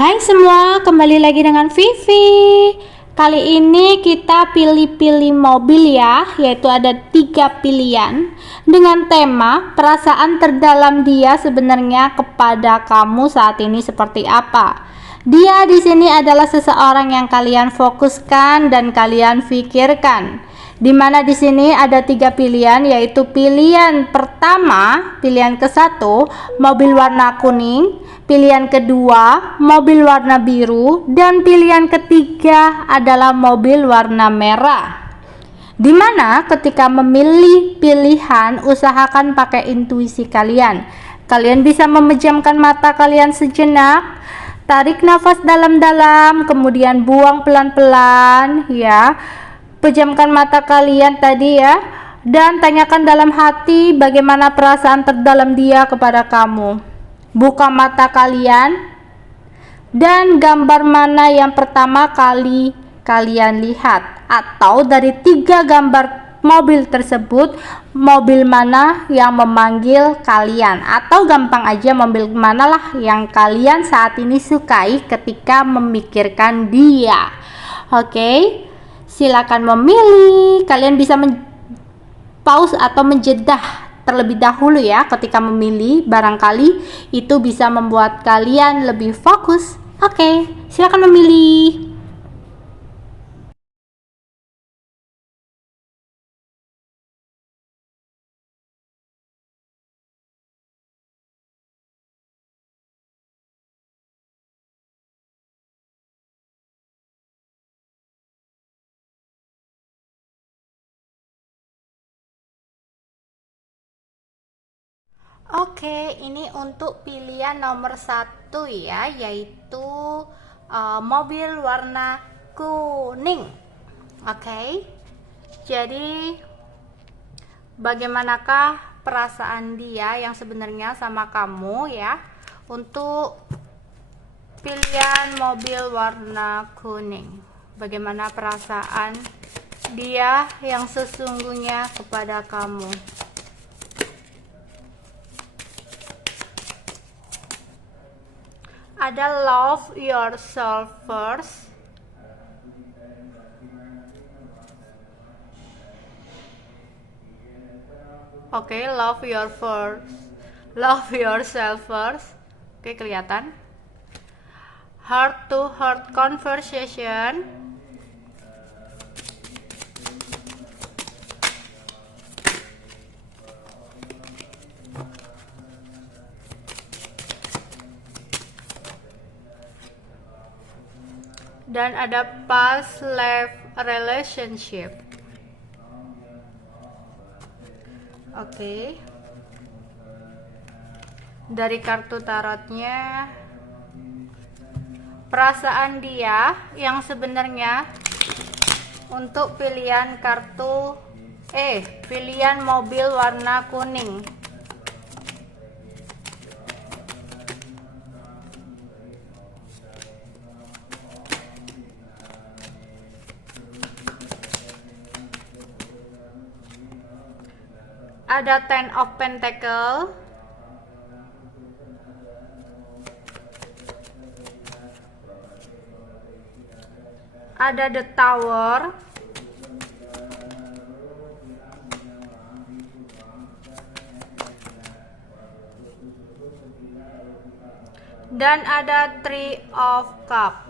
Hai semua, kembali lagi dengan Vivi. Kali ini kita pilih-pilih mobil ya, yaitu ada 3 pilihan dengan tema perasaan terdalam dia sebenarnya kepada kamu saat ini seperti apa. Dia di sini adalah seseorang yang kalian fokuskan dan kalian pikirkan. Dimana di sini ada 3 pilihan, yaitu pilihan pertama, pilihan ke-1 mobil warna kuning, pilihan kedua mobil warna biru, dan pilihan ketiga adalah mobil warna merah. Dimana ketika memilih pilihan, usahakan pakai intuisi kalian. Kalian bisa memejamkan mata kalian sejenak, tarik nafas dalam-dalam, kemudian buang pelan-pelan ya. Pejamkan mata kalian tadi ya, dan tanyakan dalam hati bagaimana perasaan terdalam dia kepada kamu. Buka mata kalian dan gambar mana yang pertama kali kalian lihat, atau dari 3 gambar mobil tersebut mobil mana yang memanggil kalian, atau gampang aja mobil manalah yang kalian saat ini sukai ketika memikirkan dia. Oke, silakan memilih. Kalian bisa pause atau menjedah terlebih dahulu ya ketika memilih, barangkali itu bisa membuat kalian lebih fokus. Oke, silakan memilih. Oke, ini untuk pilihan nomor 1 ya, yaitu mobil warna kuning. Oke, jadi bagaimanakah perasaan dia yang sebenarnya sama kamu ya untuk pilihan mobil warna kuning? Bagaimana perasaan dia yang sesungguhnya kepada kamu? Ada love yourself first, oke, love yourself first, oke, kelihatan. Heart to heart conversation, dan ada past life relationship. Oke. Dari kartu tarotnya, perasaan dia yang sebenarnya untuk pilihan kartu pilihan mobil warna kuning. Ada Ten of Pentacle, ada The Tower, dan ada Three of Cup.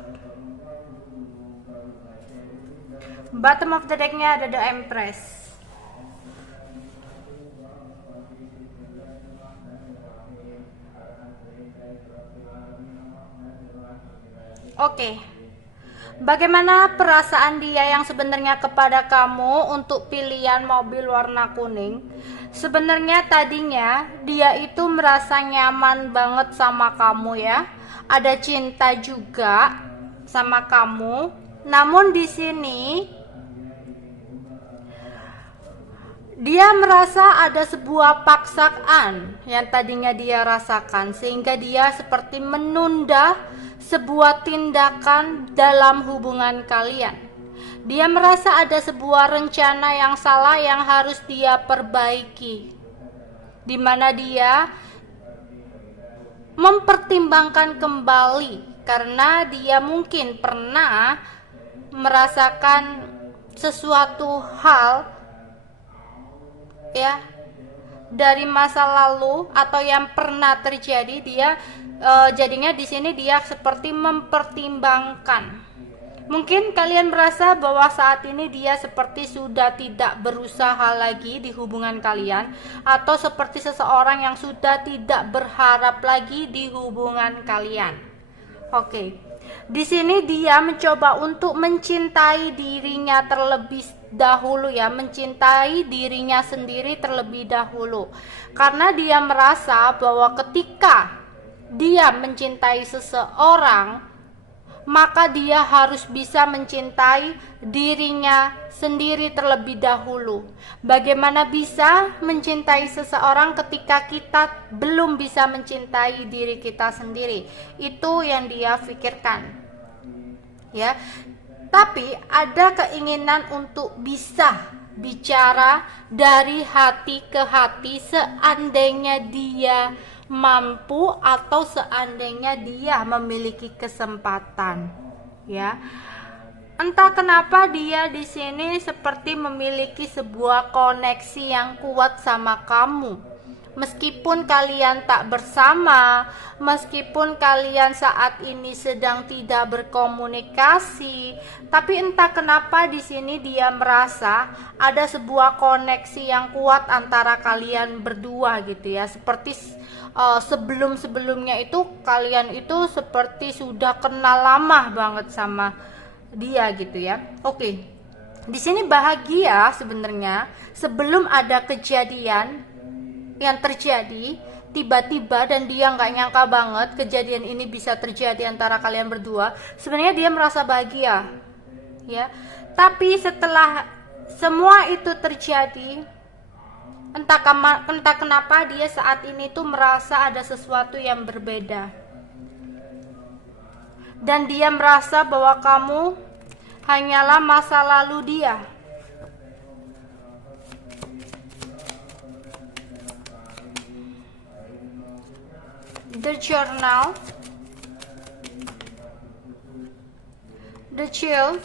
Bottom of the decknya ada The Empress. Oke, bagaimana perasaan dia yang sebenarnya kepada kamu untuk pilihan mobil warna kuning? Sebenarnya tadinya dia itu merasa nyaman banget sama kamu ya, ada cinta juga sama kamu. Namun di sini dia merasa ada sebuah paksaan yang tadinya dia rasakan, sehingga dia seperti menunda sebuah tindakan dalam hubungan kalian. Dia merasa ada sebuah rencana yang salah yang harus dia perbaiki, di mana dia mempertimbangkan kembali karena dia mungkin pernah merasakan sesuatu hal ya dari masa lalu atau yang pernah terjadi. Dia jadinya di sini dia seperti mempertimbangkan. Mungkin kalian merasa bahwa saat ini dia seperti sudah tidak berusaha lagi di hubungan kalian, atau seperti seseorang yang sudah tidak berharap lagi di hubungan kalian. Oke. Di sini dia mencoba untuk mencintai dirinya terlebih dahulu ya, mencintai dirinya sendiri terlebih dahulu. Karena dia merasa bahwa ketika dia mencintai seseorang, maka dia harus bisa mencintai dirinya sendiri terlebih dahulu. Bagaimana bisa mencintai seseorang ketika kita belum bisa mencintai diri kita sendiri? Itu yang dia pikirkan. Ya. Tapi ada keinginan untuk bisa bicara dari hati ke hati seandainya dia mampu atau seandainya dia memiliki kesempatan, ya. Entah kenapa dia di sini seperti memiliki sebuah koneksi yang kuat sama kamu. Meskipun kalian tak bersama, meskipun kalian saat ini sedang tidak berkomunikasi, tapi entah kenapa di sini dia merasa ada sebuah koneksi yang kuat antara kalian berdua gitu ya. Seperti sebelum-sebelumnya itu kalian itu seperti sudah kenal lama banget sama dia gitu ya. Oke. Di sini bahagia sebenarnya sebelum ada kejadian yang terjadi tiba-tiba dan dia nggak nyangka banget kejadian ini bisa terjadi antara kalian berdua. Sebenarnya dia merasa bahagia ya. Tapi setelah semua itu terjadi, entah kenapa dia saat ini tuh merasa ada sesuatu yang berbeda. Dan dia merasa bahwa kamu hanyalah masa lalu dia. The Journal, The Chill,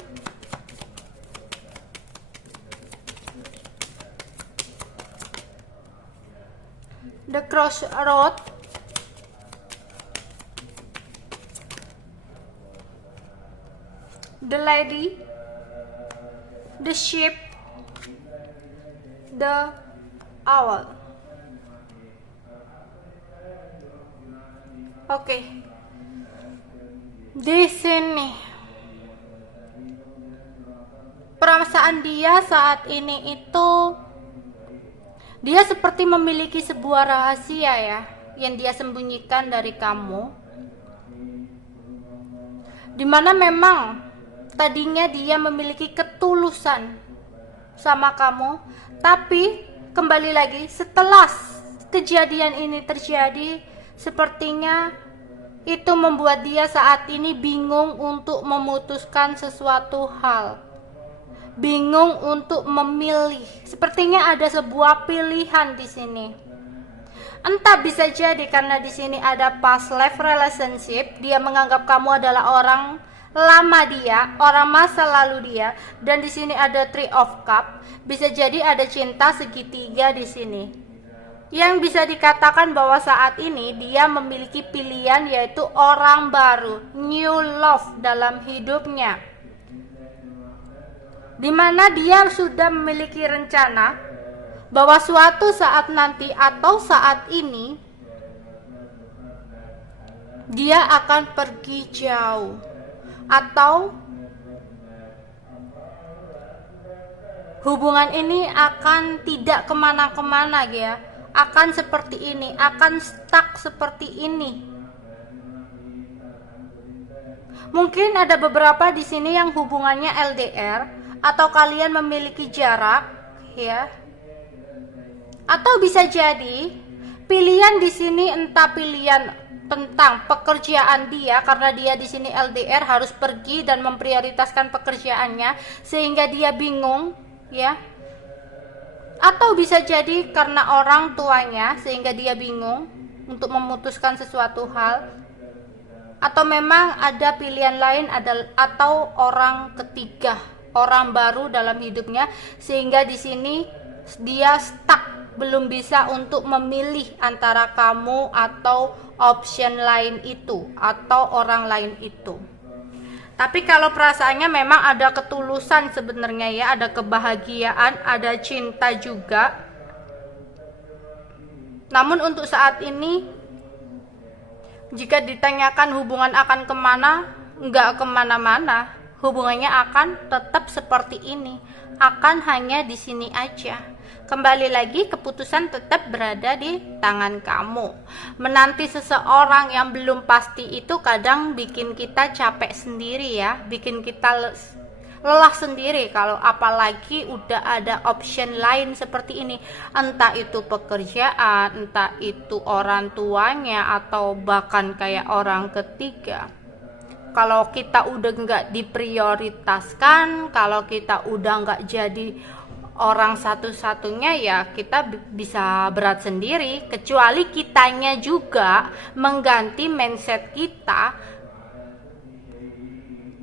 The Crossroad, The Lady, The Ship, The Owl. Oke. Di sini perasaan dia saat ini itu dia seperti memiliki sebuah rahasia ya yang dia sembunyikan dari kamu. Dimana memang tadinya dia memiliki ketulusan sama kamu, tapi kembali lagi setelah kejadian ini terjadi, sepertinya itu membuat dia saat ini bingung untuk memutuskan sesuatu hal, bingung untuk memilih. Sepertinya ada sebuah pilihan di sini. Entah bisa jadi karena di sini ada past life relationship, dia menganggap kamu adalah orang lama dia, orang masa lalu dia, dan di sini ada Three of Cup. Bisa jadi ada cinta segitiga di sini. Yang bisa dikatakan bahwa saat ini dia memiliki pilihan, yaitu orang baru, new love dalam hidupnya, dimana dia sudah memiliki rencana bahwa suatu saat nanti atau saat ini dia akan pergi jauh, atau hubungan ini akan tidak kemana-kemana ya, akan seperti ini, akan stuck seperti ini. Mungkin ada beberapa di sini yang hubungannya LDR, atau kalian memiliki jarak ya. Atau bisa jadi pilihan di sini entah pilihan tentang pekerjaan dia, karena dia di sini LDR harus pergi dan memprioritaskan pekerjaannya sehingga dia bingung ya. Atau bisa jadi karena orang tuanya sehingga dia bingung untuk memutuskan sesuatu hal. Atau memang ada pilihan lain atau orang ketiga, orang baru dalam hidupnya, sehingga di sini dia stuck, belum bisa untuk memilih antara kamu atau option lain itu atau orang lain itu. Tapi kalau perasaannya memang ada ketulusan sebenarnya ya, ada kebahagiaan, ada cinta juga. Namun untuk saat ini, jika ditanyakan hubungan akan kemana, nggak kemana-mana. Hubungannya akan tetap seperti ini, akan hanya di sini aja. Kembali lagi, keputusan tetap berada di tangan kamu. Menanti seseorang yang belum pasti itu kadang bikin kita capek sendiri ya, bikin kita lelah sendiri, kalau apalagi udah ada option lain seperti ini, entah itu pekerjaan, entah itu orang tuanya, atau bahkan kayak orang ketiga. Kalau kita udah nggak diprioritaskan, kalau kita udah nggak jadi orang satu-satunya, ya kita bisa berat sendiri, kecuali kitanya juga mengganti mindset kita,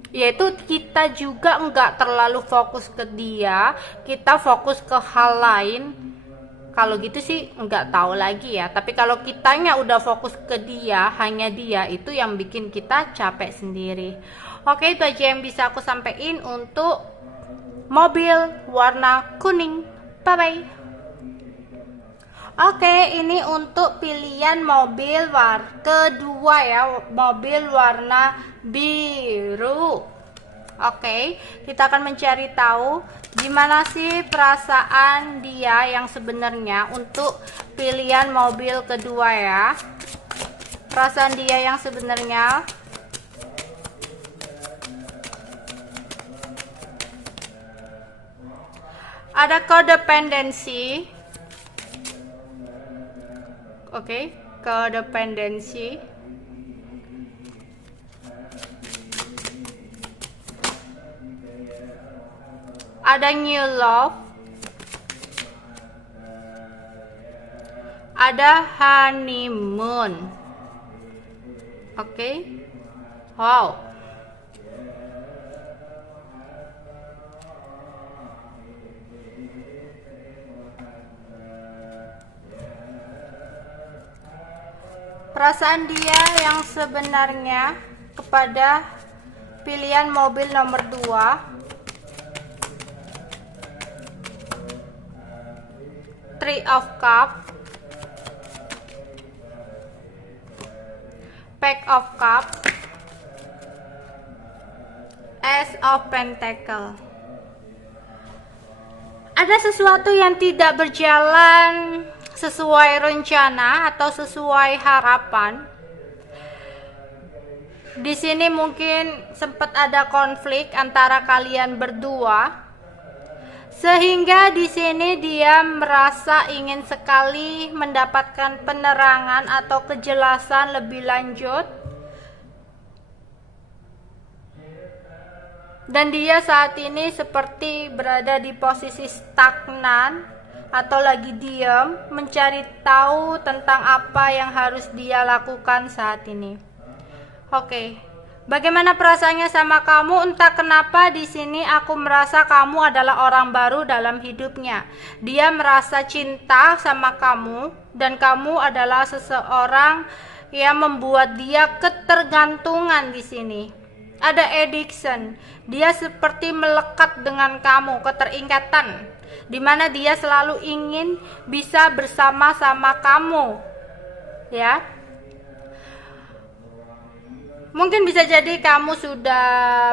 yaitu kita juga nggak terlalu fokus ke dia, kita fokus ke hal lain. Kalau gitu sih nggak tahu lagi ya, tapi kalau kitanya udah fokus ke dia, hanya dia, itu yang bikin kita capek sendiri. Oke, itu aja yang bisa aku sampaikan untuk mobil warna kuning. Bye bye. Oke, ini untuk pilihan mobil kedua ya, mobil warna biru. Oke, kita akan mencari tahu gimana sih perasaan dia yang sebenarnya untuk pilihan mobil kedua ya. Perasaan dia yang sebenarnya. Ada codependency. Oke, codependency. Ada new love. Ada honeymoon. Oke. Wow. Perasaan dia yang sebenarnya kepada pilihan mobil nomor 2, Three of Cups, Pack of Cups, Ace of Pentacles. Ada sesuatu yang tidak berjalan sesuai rencana atau sesuai harapan. Di sini mungkin sempat ada konflik antara kalian berdua, sehingga di sini dia merasa ingin sekali mendapatkan penerangan atau kejelasan lebih lanjut. Dan dia saat ini seperti berada di posisi stagnan atau lagi diam, mencari tahu tentang apa yang harus dia lakukan saat ini. Oke, bagaimana perasaannya sama kamu? Entah kenapa di sini aku merasa kamu adalah orang baru dalam hidupnya. Dia merasa cinta sama kamu dan kamu adalah seseorang yang membuat dia ketergantungan di sini. Ada addiction. Dia seperti melekat dengan kamu, keterikatan, di mana dia selalu ingin bisa bersama-sama kamu, ya. Mungkin bisa jadi kamu sudah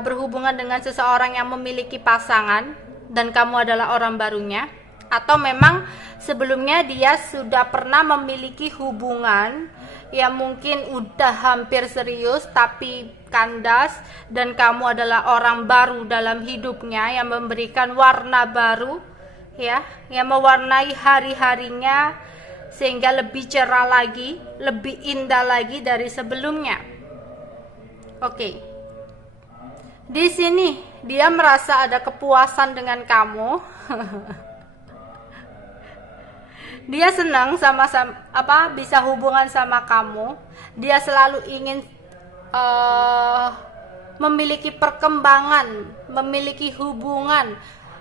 berhubungan dengan seseorang yang memiliki pasangan dan kamu adalah orang barunya, atau memang sebelumnya dia sudah pernah memiliki hubungan yang mungkin udah hampir serius tapi kandas, dan kamu adalah orang baru dalam hidupnya yang memberikan warna baru, ya, yang mewarnai hari-harinya sehingga lebih cerah lagi, lebih indah lagi dari sebelumnya. Oke. Di sini dia merasa ada kepuasan dengan kamu. Dia senang bisa hubungan sama kamu. Dia selalu ingin memiliki perkembangan, memiliki hubungan,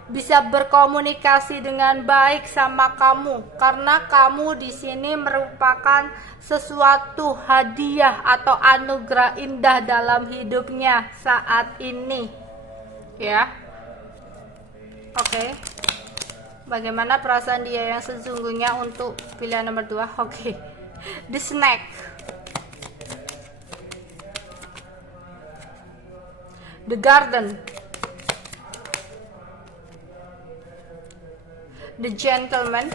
bisa berkomunikasi dengan baik sama kamu, karena kamu di sini merupakan sesuatu hadiah atau anugerah indah dalam hidupnya saat ini, ya. Oke. Bagaimana perasaan dia yang sesungguhnya untuk pilihan nomor 2? Oke. The snack. The garden. The gentleman.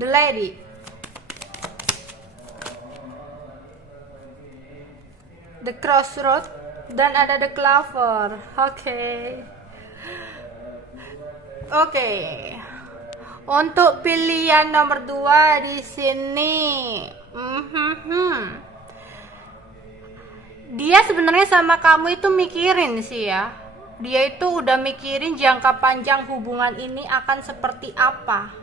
The lady. The crossroad. Dan ada the clover. Oke. Untuk pilihan nomor 2 di sini, dia sebenarnya sama kamu itu mikirin sih ya. Dia itu udah mikirin jangka panjang hubungan ini akan seperti apa.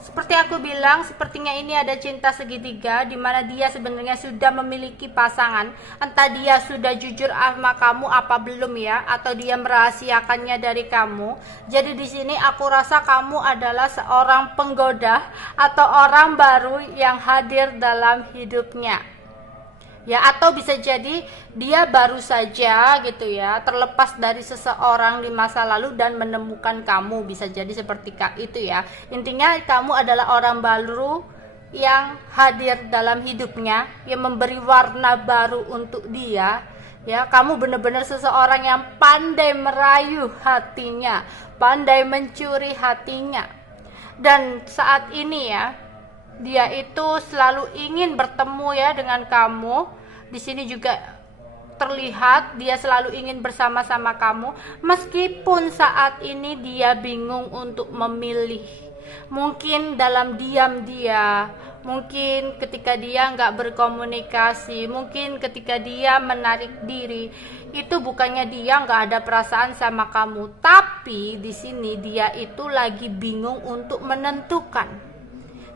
Seperti aku bilang, sepertinya ini ada cinta segitiga di mana dia sebenarnya sudah memiliki pasangan. Entah dia sudah jujur sama kamu apa belum ya, atau dia merahasiakannya dari kamu. Jadi di sini aku rasa kamu adalah seorang penggoda atau orang baru yang hadir dalam hidupnya. Ya, atau bisa jadi dia baru saja gitu ya, terlepas dari seseorang di masa lalu dan menemukan kamu, bisa jadi seperti itu ya. Intinya kamu adalah orang baru yang hadir dalam hidupnya, yang memberi warna baru untuk dia. Ya, kamu benar-benar seseorang yang pandai merayu hatinya, pandai mencuri hatinya. Dan saat ini ya, dia itu selalu ingin bertemu ya dengan kamu. Di sini juga terlihat dia selalu ingin bersama-sama kamu, meskipun saat ini dia bingung untuk memilih. Mungkin dalam diam dia, mungkin ketika dia nggak berkomunikasi, mungkin ketika dia menarik diri, itu bukannya dia nggak ada perasaan sama kamu, tapi di sini dia itu lagi bingung untuk menentukan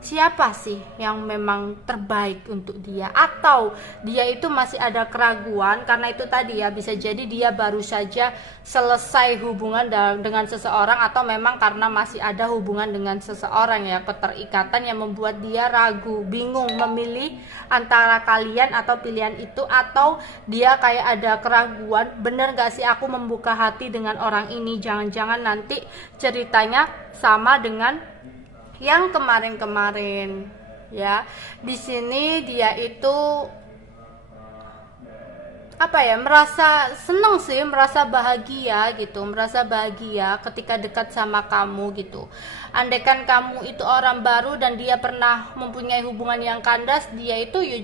siapa sih yang memang terbaik untuk dia, atau dia itu masih ada keraguan karena itu tadi ya, bisa jadi dia baru saja selesai hubungan dengan seseorang, atau memang karena masih ada hubungan dengan seseorang ya, keterikatan yang membuat dia ragu, bingung memilih antara kalian atau pilihan itu, atau dia kayak ada keraguan, bener gak sih aku membuka hati dengan orang ini, jangan-jangan nanti ceritanya sama dengan yang kemarin-kemarin ya. Di sini dia itu apa ya, merasa seneng sih, merasa bahagia gitu, merasa bahagia ketika dekat sama kamu gitu. Andaikan kamu itu orang baru dan dia pernah mempunyai hubungan yang kandas, dia itu ya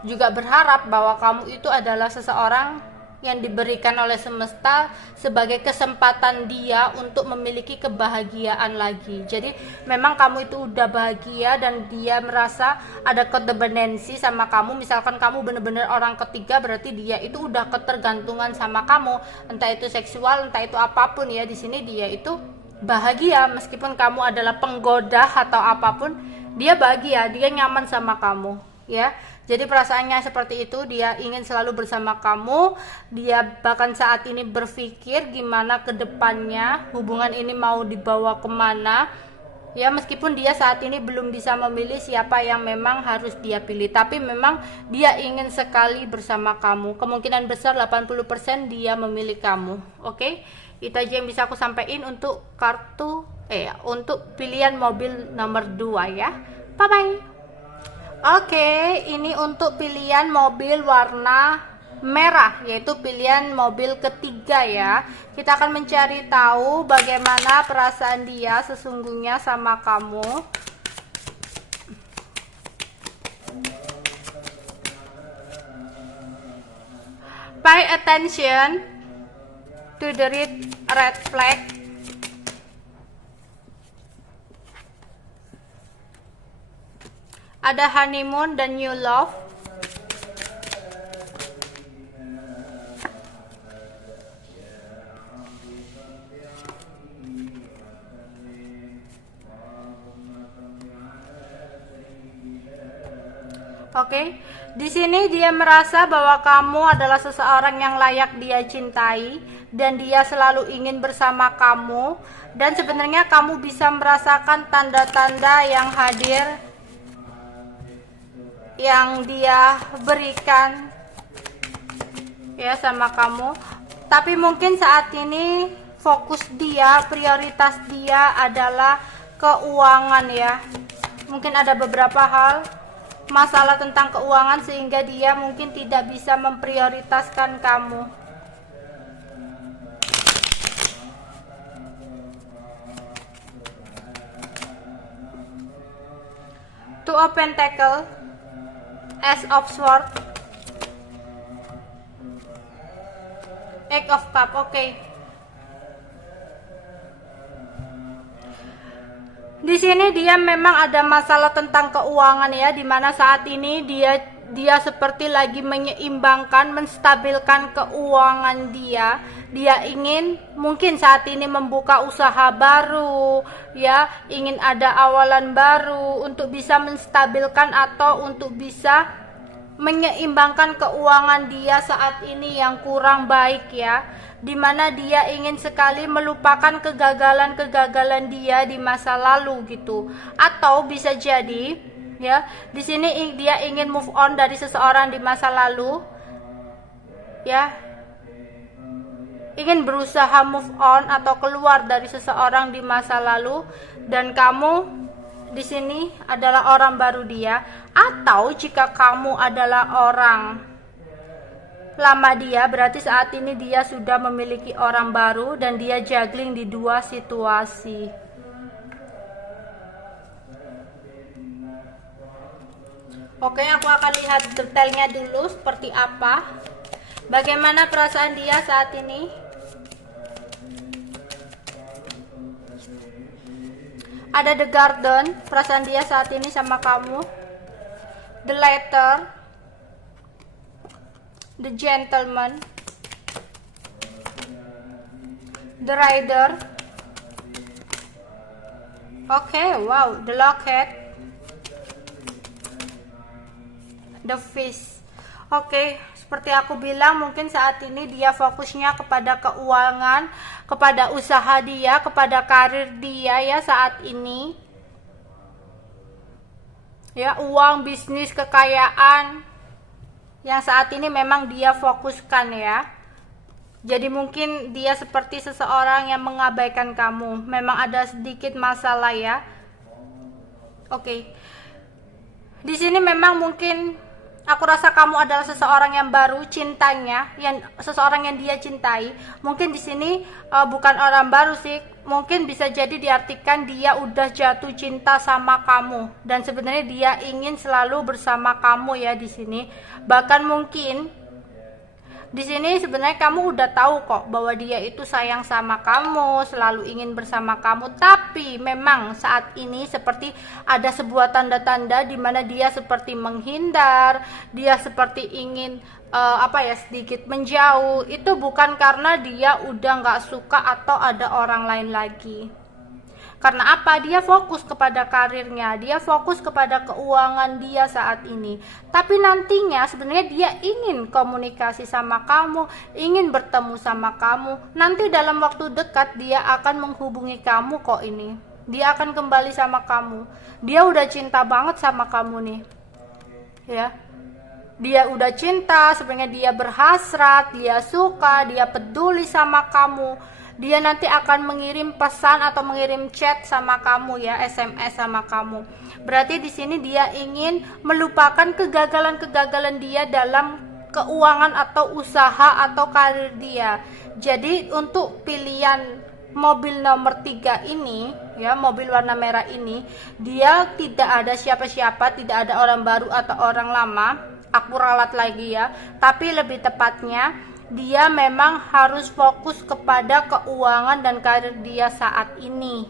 juga berharap bahwa kamu itu adalah seseorang yang diberikan oleh semesta sebagai kesempatan dia untuk memiliki kebahagiaan lagi. Jadi memang kamu itu udah bahagia dan dia merasa ada kodependensi sama kamu. Misalkan kamu benar-benar orang ketiga, berarti dia itu udah ketergantungan sama kamu, entah itu seksual, entah itu apapun ya. Di sini dia itu bahagia meskipun kamu adalah penggoda atau apapun, dia bahagia, dia nyaman sama kamu ya. Jadi perasaannya seperti itu, dia ingin selalu bersama kamu. Dia bahkan saat ini berpikir gimana ke depannya hubungan ini mau dibawa kemana ya, meskipun dia saat ini belum bisa memilih siapa yang memang harus dia pilih, tapi memang dia ingin sekali bersama kamu. Kemungkinan besar 80% dia memilih kamu. Oke, itu aja yang bisa aku sampaikan untuk untuk pilihan mobil nomor 2 ya. Bye bye. Oke, ini untuk pilihan mobil warna merah, yaitu pilihan mobil ketiga ya. Kita akan mencari tahu bagaimana perasaan dia sesungguhnya sama kamu. Pay attention to the red flag. Ada honeymoon dan new love. Oke, di sini dia merasa bahwa kamu adalah seseorang yang layak dia cintai dan dia selalu ingin bersama kamu, dan sebenarnya kamu bisa merasakan tanda-tanda yang hadir yang dia berikan ya sama kamu. Tapi mungkin saat ini fokus dia, prioritas dia adalah keuangan ya. Mungkin ada beberapa hal masalah tentang keuangan sehingga dia mungkin tidak bisa memprioritaskan kamu. Two of Pentacles, Ace of Swords, Eight of Cups. Oke. Di sini dia memang ada masalah tentang keuangan ya, dimana saat ini dia seperti lagi menyeimbangkan, menstabilkan keuangan dia. Dia ingin mungkin saat ini membuka usaha baru ya, ingin ada awalan baru untuk bisa menstabilkan atau untuk bisa menyeimbangkan keuangan dia saat ini yang kurang baik ya, dimana dia ingin sekali melupakan kegagalan-kegagalan dia di masa lalu gitu, atau bisa jadi ya di sini dia ingin move on dari seseorang di masa lalu ya, ingin berusaha move on atau keluar dari seseorang di masa lalu, dan kamu di sini adalah orang baru dia, atau jika kamu adalah orang lama dia, berarti saat ini dia sudah memiliki orang baru dan dia juggling di dua situasi. Oke, aku akan lihat detailnya dulu seperti apa. Bagaimana perasaan dia saat ini? Ada The Garden, perasaan dia saat ini sama kamu. The Letter, The Gentleman, The Rider. Oke, wow, The Locket, The Fish. Oke, seperti aku bilang, mungkin saat ini dia fokusnya kepada keuangan, kepada usaha dia, kepada karir dia ya saat ini. Ya, uang, bisnis, kekayaan yang saat ini memang dia fokuskan ya. Jadi mungkin dia seperti seseorang yang mengabaikan kamu. Memang ada sedikit masalah ya. Oke. Di sini memang mungkin aku rasa kamu adalah seseorang yang baru cintanya, yang seseorang yang dia cintai. Mungkin di sini bukan orang baru sih. Mungkin bisa jadi diartikan dia udah jatuh cinta sama kamu dan sebenarnya dia ingin selalu bersama kamu ya di sini. Bahkan mungkin di sini sebenarnya kamu udah tahu kok bahwa dia itu sayang sama kamu, selalu ingin bersama kamu, tapi memang saat ini seperti ada sebuah tanda-tanda di mana dia seperti menghindar, dia seperti ingin sedikit menjauh. Itu bukan karena dia udah nggak suka atau ada orang lain lagi. Karena apa? Dia fokus kepada karirnya, dia fokus kepada keuangan dia saat ini. Tapi nantinya sebenarnya dia ingin komunikasi sama kamu, ingin bertemu sama kamu. Nanti dalam waktu dekat dia akan menghubungi kamu kok ini. Dia akan kembali sama kamu. Dia udah cinta banget sama kamu nih. Ya. Dia udah cinta, sebenarnya dia berhasrat, dia suka, dia peduli sama kamu. Dia nanti akan mengirim pesan atau mengirim chat sama kamu ya, SMS sama kamu. Berarti di sini dia ingin melupakan kegagalan-kegagalan dia dalam keuangan atau usaha atau karir dia. Jadi untuk pilihan mobil nomor 3 ini ya, mobil warna merah ini, dia tidak ada siapa-siapa, tidak ada orang baru atau orang lama. Aku ralat lagi ya, tapi lebih tepatnya dia memang harus fokus kepada keuangan dan karir dia saat ini.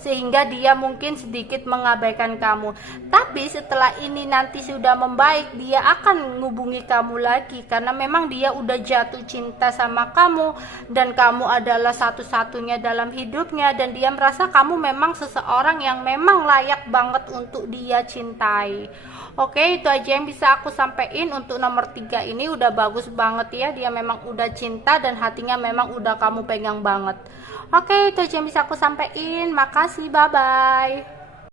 sehingga dia mungkin sedikit mengabaikan kamu. Tapi setelah ini nanti sudah membaik, dia akan menghubungi kamu lagi karena memang dia udah jatuh cinta sama kamu dan kamu adalah satu-satunya dalam hidupnya, dan dia merasa kamu memang seseorang yang memang layak banget untuk dia cintai. Oke, itu aja yang bisa aku sampaikan untuk nomor 3 ini. Udah bagus banget ya, dia memang udah cinta dan hatinya memang udah kamu pegang banget. Oke, itu aja yang bisa aku sampaikan. Makasih, bye-bye.